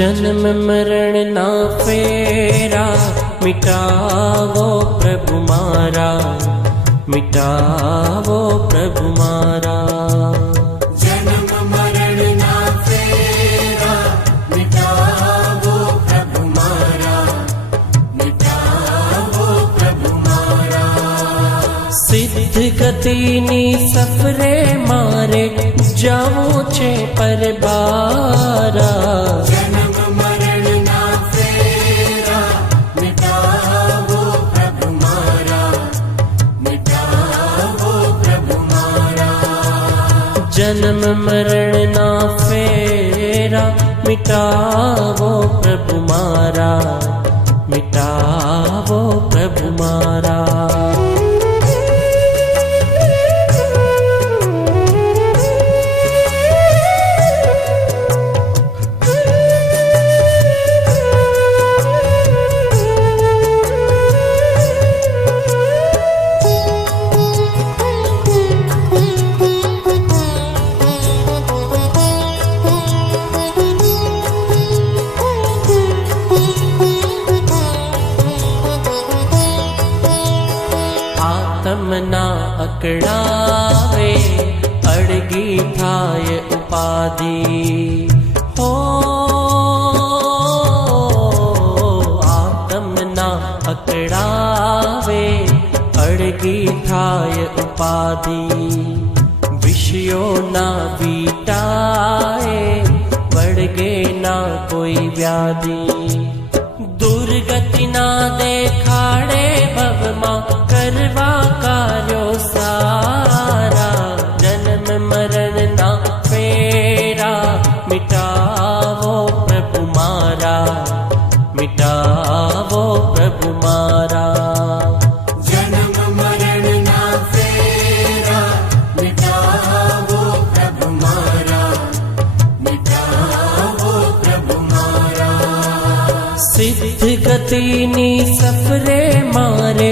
जन्म मरण ना फेरा मिटावो प्रभु मारा, मिटावो प्रभु मारा। जन्म मरण ना फेरा मिटावो प्रभु मारा, मिटावो प्रभु मारा। सिद्ध गतिनी सफरे मारे जावो छे पर बारा। जन्म मरण ना फेरा मिटावो प्रभु मारा, मिटावो प्रभु मारा। जन्म मरण ना फेरा मिटावो प्रभु मारा, मिटावो प्रभु मारा। आत्मना अकड़ावे अड़गी थाय उपाधि हो। आत्मना अकड़ावे अड़गी थाय उपाधि। विषयों ना बीटाए बढ़गे ना कोई व्याधि। दुर्गति ना देखाड़े भवमा करवा कार्यो सारा। जन्म मरण ना फेरा मिटावो प्रभु मारा, मिटावो प्रभु मारा। जन्म मरण ना फेरा मिटावो प्रभु मारा, मिटावो प्रभु मारा। सिद्ध गतिनी सफरे मारे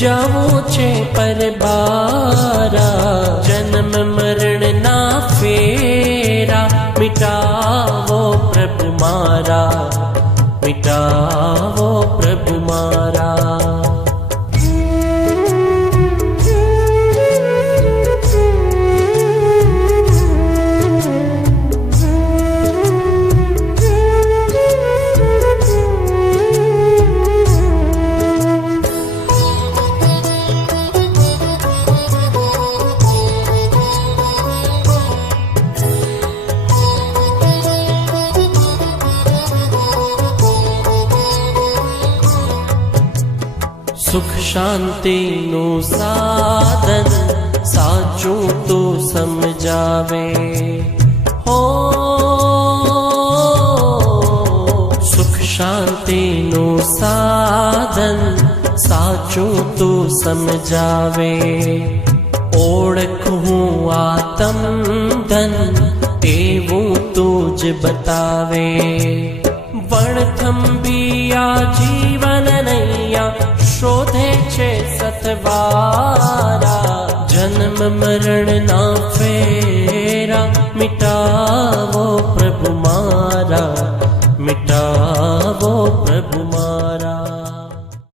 जावो छे पर बारा। जन्म मरण ना फेरा मिटावो प्रभु मारा, मिटावो प्रभु मारा। सुख शांति नु साधन साचू तो समझावे हो। सुख शांति नु साधन साचू तो समझावे। ओळखूं आत्म धन एवं तुझ बतावे। वणथंबिया जीवन नैया शोधे छे सतवारा। जन्म मरण ना फेरा मिटावो प्रभु मारा, मिटावो